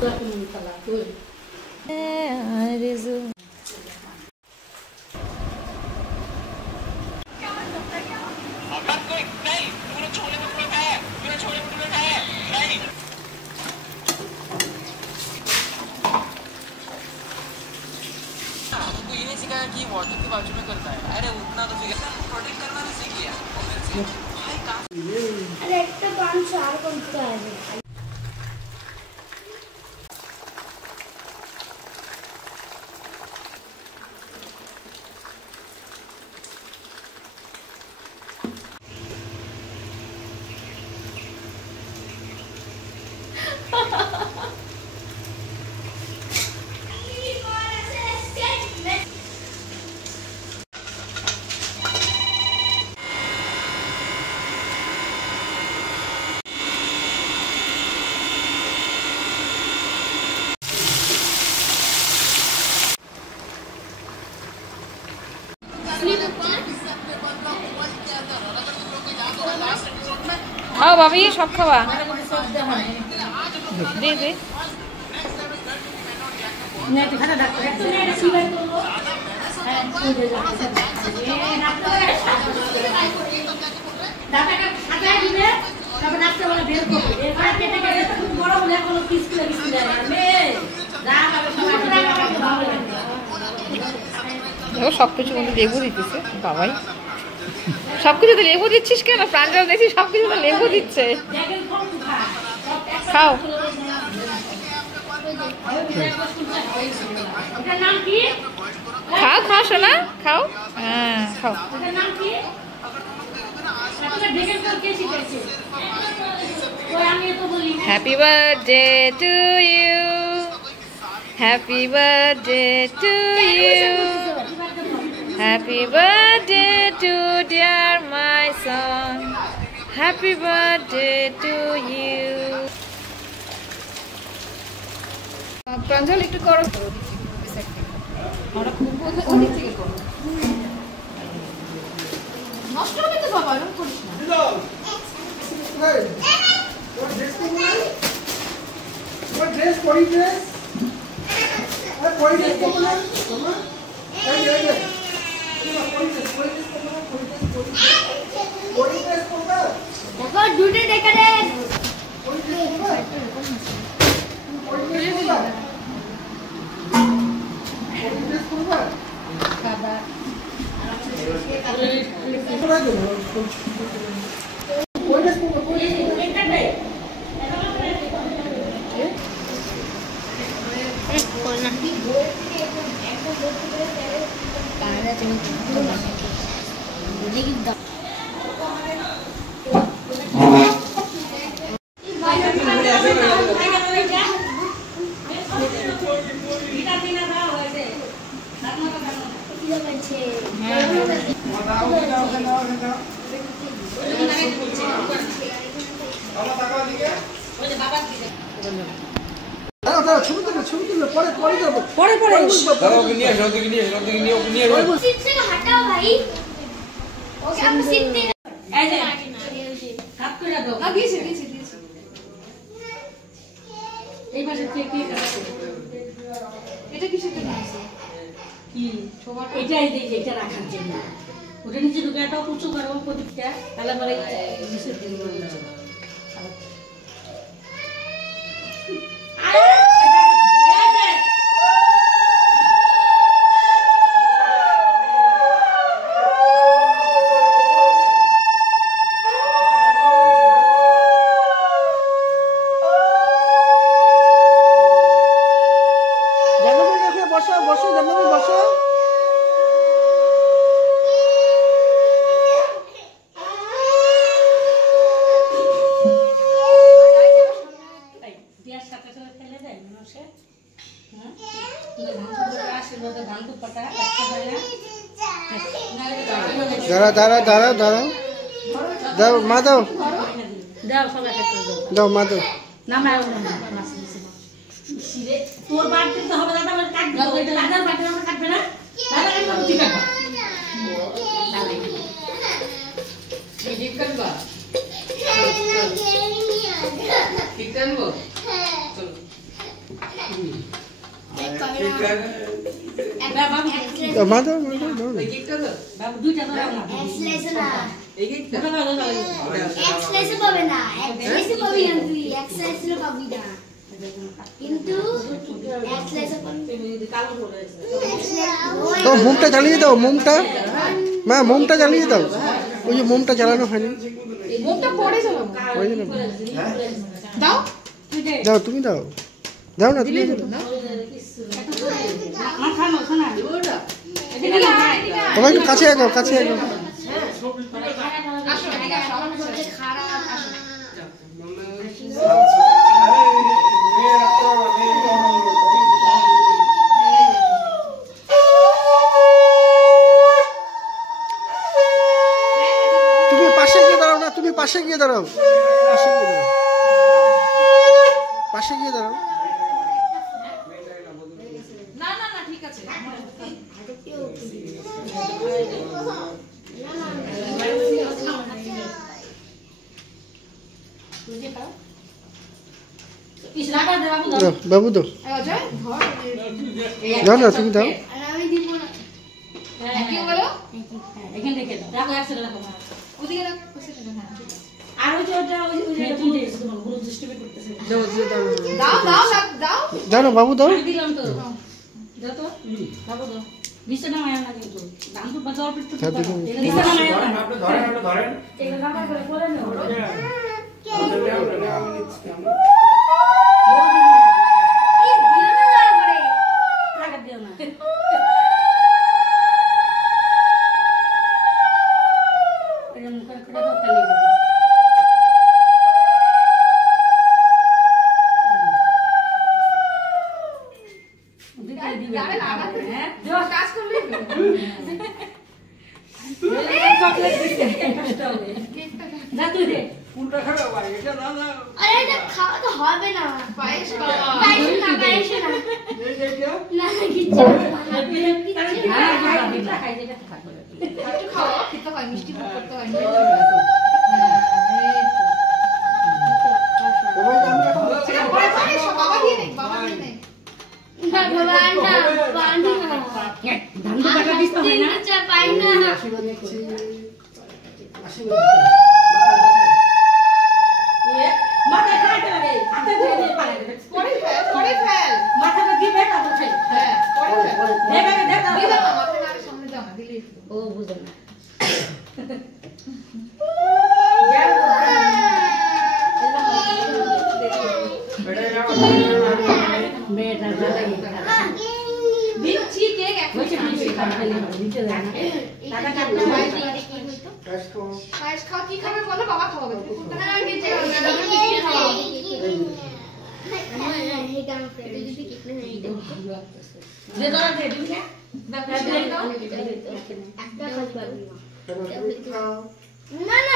कि वाटर के बाजू में करता है। अरे उतना तो फिर प्रोटेक्ट करना नहीं सीख लिया। अरे एक तो 5 कौन सा है? খাও ভাবি, সব খাওয়া দে দে। সবকিছু মধ্যে লেবু দিতেছে বাবাই। সবকিছুতে লেবু দিচ্ছিস কেন? প্রাঞ্জল দেখছি সবকিছুতে লেবু দিচ্ছে। খাও খাও খাও সোনা, খাও। হ্যাঁ খাও। Happy birthday to you, happy birthday to you, happy birthday to dear my son, happy birthday to you. প্রাঞ্জল একটু করো, আমরা খুব ওদিক থেকে করো, নষ্ট হবে তো বাবা, এরকম করিস না। What dress? Koi dress? Koi dress ko bola? Hey, hey, hey. देखो झूठे डेकोरेट हटाओ भाई ओके आप सीधे ऐसे हाथ को लगा दो अभी सीधे सीधे এই পাশে থেকে এটা কিসের জন্য আছে কি ছোবা এটাই দেই এটা রাখার জন্য ওটা নিচে ঢুকাটা উঁচু করব প্রদীপটা তাহলে পরে নিচে দিয়ে দেব दारा दारा दारा दारा दाओ माँ दाओ दाओ माँ दाओ ना मैं তোর বাড়িতে তো হবে দাদা মানে কাটবে ওইটা দাদার বাড়িতে আমরা কাটবে না দাদা একদম ঠিক আছে ঠিক করবা ঠিক করবো চলো মা দাও বাবু দুইটা ধরো না কিন্তু তো মোমটা জ্বালিয়ে দাও, মোমটা মা মোমটা জ্বালিয়ে দাও। ওই যে মোমটা জ্বালানো হয়নি, মুখটা পড়ে যাবে ওই জন্য। দাও দাও তুমি দাও, দাও না তুমি দাও। মাথা মাথা না তোমার একটু কাছে আগাও, কাছে আগাও। আসো এদিকে আসো আমার কাছে খারাপ আসো তুমি পাশে গিয়ে দাঁড়াও না, তুমি পাশে গিয়ে দাঁড়াও, পাশে গিয়ে দাঁড়াও, পাশে গিয়ে দাঁড়াও। না না না ঠিক আছে দাও, বাবু দাও, অজয় ধর দাও না তুমি দাও। আমি দিব না কি বলো এখানে রেখে দাও রাখো একসাথে রাখো ওদিকে রাখ বসে হ্যাঁ আর ওই যে ওটা ওই যে তুমি তোমার গুরু ডিস্ট্রিবিউট করতেছে দাও দাও দাও দাও না বাবু দাও। আমি দিলাম তো দাও তো বাবু দাও বিছানা মায়া না কিন্তু দাম তো বাজার অল্প একটু হ্যাঁ, দেখুন। বিছানা মায়া না আপনি ধরেন, আপনি ধরেন। এটা নাম্বার করে বলে নাও টাকা দিও না এটা মুখে করে দাও খালি হবে দিতে দিবে দাঁড়া লাগাতে হ্যাঁ কাজ করলে চকলেট দিতে কষ্ট হবে যা তুই দে আরে এটা খাওয়া তো হবে না পায়েস পায়েস না না কিছু একটু খাও খেতে হয় মিষ্টি ভোগ করতে হয় বাবা দিয়ে নে বাবা দিয়ে নে ভগবান না পানি না ধান তো টাকা দিতে হয় না চা পাই না মাথা খাইতে লাগে হাতে ধরে দিয়ে পারে পরে ফেল মাথাটা দিবে তারপর খাই হ্যাঁ পরে ফেল দেবে দে দাও দিয়ে দাও না মাথায় না সামনে দাও না দিলেই ও বুঝো না বেটা দাদা দিচ্ছি কেক এক বলছে পিছে কাটলে দিতে দেয় না টাকা কাটতে হয় পায়েস খাও কি খাবে বলো বাবা খাওয়াবে তুমি কোনটা না কিছু যে দাদা দে দিবি না না না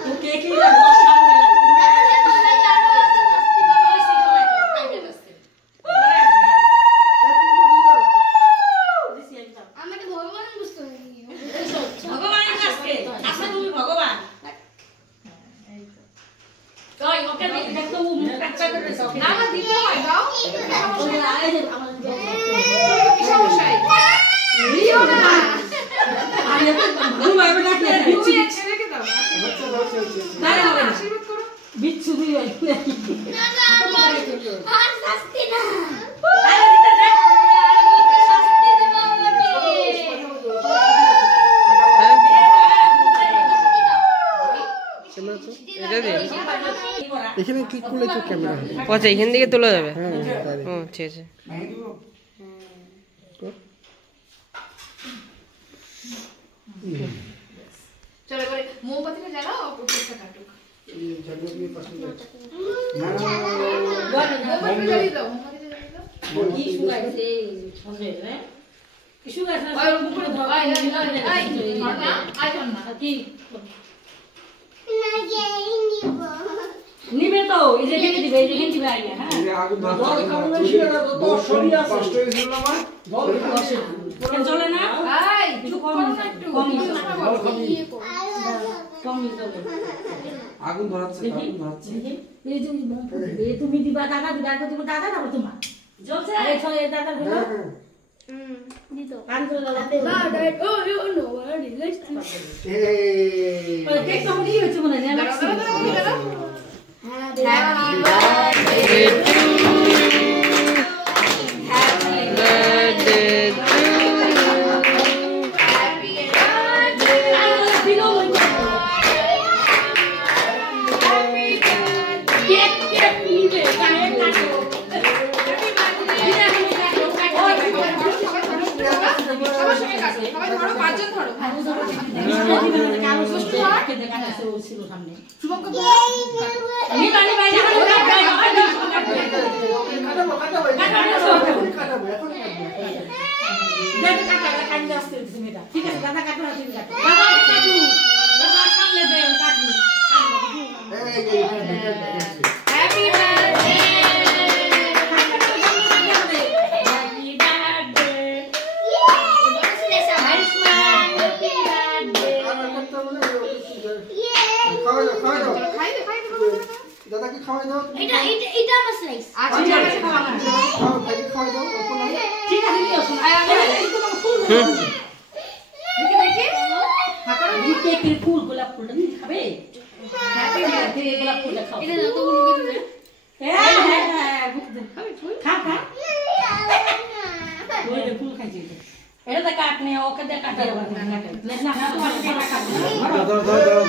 তো কে কি লাগবে সামনে আমাকে ভগবান বুঝতে হবে ভগবানের কাছে আসলে তুমি ভগবান কই ওকে দেখো ও মুখ কাচ্চা করে দাও না না দিতে হয় দাও কি সমস্যা দিও না আরে ভালো ভাবে না তুমি এসে রেখে দাও না না আশীর্বাদ করো বিচ্ছু দিই আর শাস্তি না আরে দিতে দে শাস্তি দেব আমাকে এখানে ক্লিক করলে তো ক্যামেরা হবে। আচ্ছা এখান থেকে তোলা যাবে হ্যাঁ তাই। ও ঠিক আছে চলো করে মোমবাতিটা জ্বালাও প্রত্যেকটা কাটুক মোমবাতি জ্বালিয়ে দাও মোমবাতি জ্বালিয়ে দাও কি শুকাইছে সন্দেহ রে কি শুকাইছে আর উপরে দাও আই না আই না কি না গেই নিব নিবে তো এই যে কেটে দিবে এই যে কেটে দিবে আইনা হ্যাঁ চলে না আই একটু কম করো না একটু কম কম ইয়ে করো কমই চলে। আগুন ধরাচ্ছে, দেখি, আগুন ধরাচ্ছে। দেখি, এই যে বোম ফুটবে, এই তুমি দিবা দাদা, দিবা আগে তুমি দাদা, তারপর তোমার। জ্বলছে? আরে ছয় এই দাদা হলো। কান করে দাদা। ওই কেক তো মুড়ি হচ্ছে মনে হয়, না লাগছে। ঠিক আছে দাদা কাটো না, তুমি কাটো। দাদা সামনে দে, কাটবি। হ্যাপি বার্থডে দাদাকে খাওয়াই দাও। এটা আমার স্লাইস। আচ্ছা ঠিক আছে, খাওয়া না। খাওয়াই দাও, অল্প নাও। ঠিক আছে নিও শোনো। দেখি দেখি ফুল গোলাপ ফুলটা তুমি খাবে? হ্যাপি বার্থডে গোলাপ ফুলটা খাও। এটা দাও তো মুখে দিবে। হ্যাঁ হ্যাঁ হ্যাঁ খা খা। ওই যে ফুল খাইছি এটা তো কাট নে, ওকে দে কাটে না না তোমার কাটা কাটে দাও দাও দাও।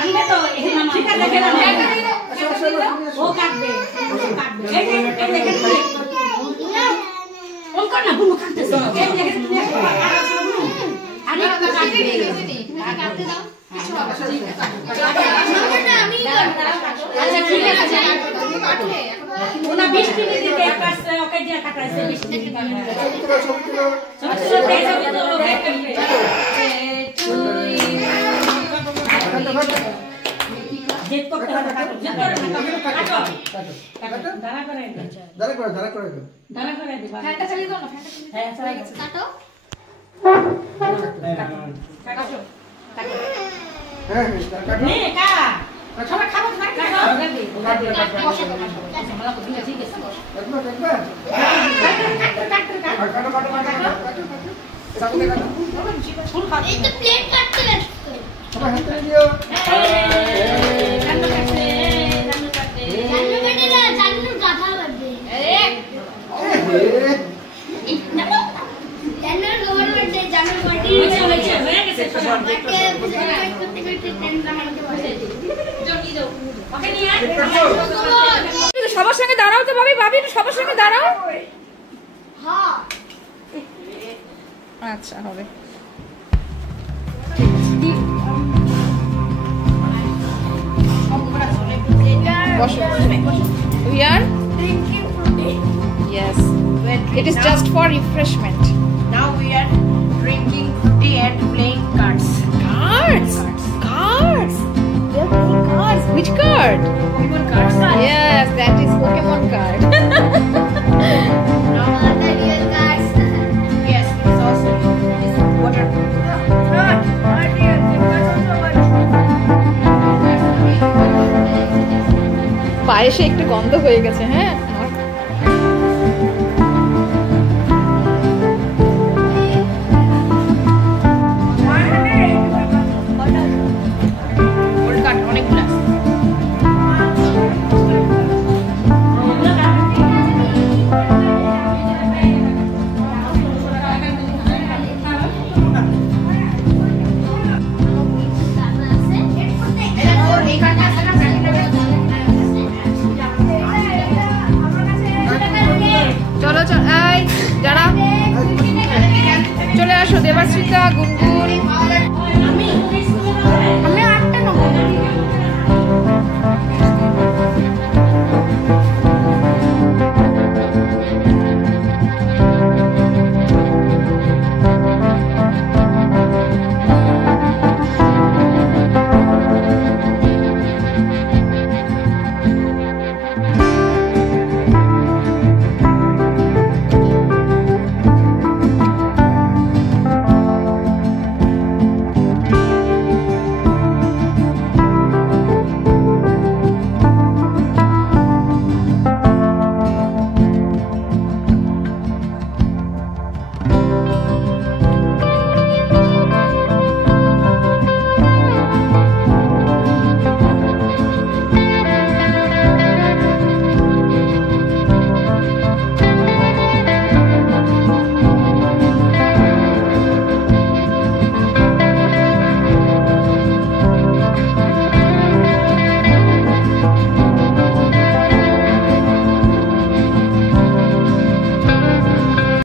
আনবে তো এখানে না ঠিক আছে কেন ও কাটবে কাটবে এই দেখে ওন কর না বুনু কাটতেছে এই দেখে তুমি আরে কাটবে কাটতে দাও। কিছু হবে না। আমি আচ্ছা ঠিক আছে কাটলে ওনা 20 মিনিট দিতে কাটছে ওকে দিয়ে কাটাইছে 20 মিনিট কাটবে ছবি তুলো। সমস্যা নেই সব তো লোক কাটবে জেদ করতে হবে কাটো জেদ করে কাটো কাটো দাঁড়া করে দাঁড়া করো, দাঁড়া করো। দাঁড়া করে দিবা ফ্যানটা চালিয়ে দাও না, ফ্যানটা হ্যাঁ চলে গেছে কাটো। কাটো কাটো হ্যাঁ হ্যাঁ, কাটো। নে কা সবাই খাবো না কাটো বসে মালা তো ঠিক আছে কাটবে, কাটবে। কাটো কাটো, কাটো, কাটো, কাটো। চাকুতে কাটো। ফুল খাও এই তো প্লেট কাটতে লাগছে। সবাই হাত তুলে দিও। জান্নু কাটছে জান্নু কাটছে জান্নু কাটে না, জান্নুর গাধা বাজে। জান্নুর গোবর বাজে, জান্নুর বাটি। হয়ে গেছে বাটে সেলিব্রেট করতে করতে টেনটা মারতে বসে। ওকে নিয়ে আয় সবার সঙ্গে দাঁড়াও তো ভাবি, ভাবি একটু সবার সঙ্গে দাঁড়াও। হ্যাঁ আচ্ছা হবে। We are drinking fruity. yes. It is just for refreshment. Now we are drinking tea and playing cards. Cards. Cards. We are playing cards. Which card? Pokemon cards. Yes, that is Pokemon card. Now are the real cards. Yes, it's also this water. পায়েসে একটু গন্ধ হয়ে গেছে। হ্যাঁ Gold card, অনেকগুলো আছে। এই কার্ডটা আছে না চলো চলো, এই যারা চলে আসো, দেবাশ্রিতা, গুনগুন,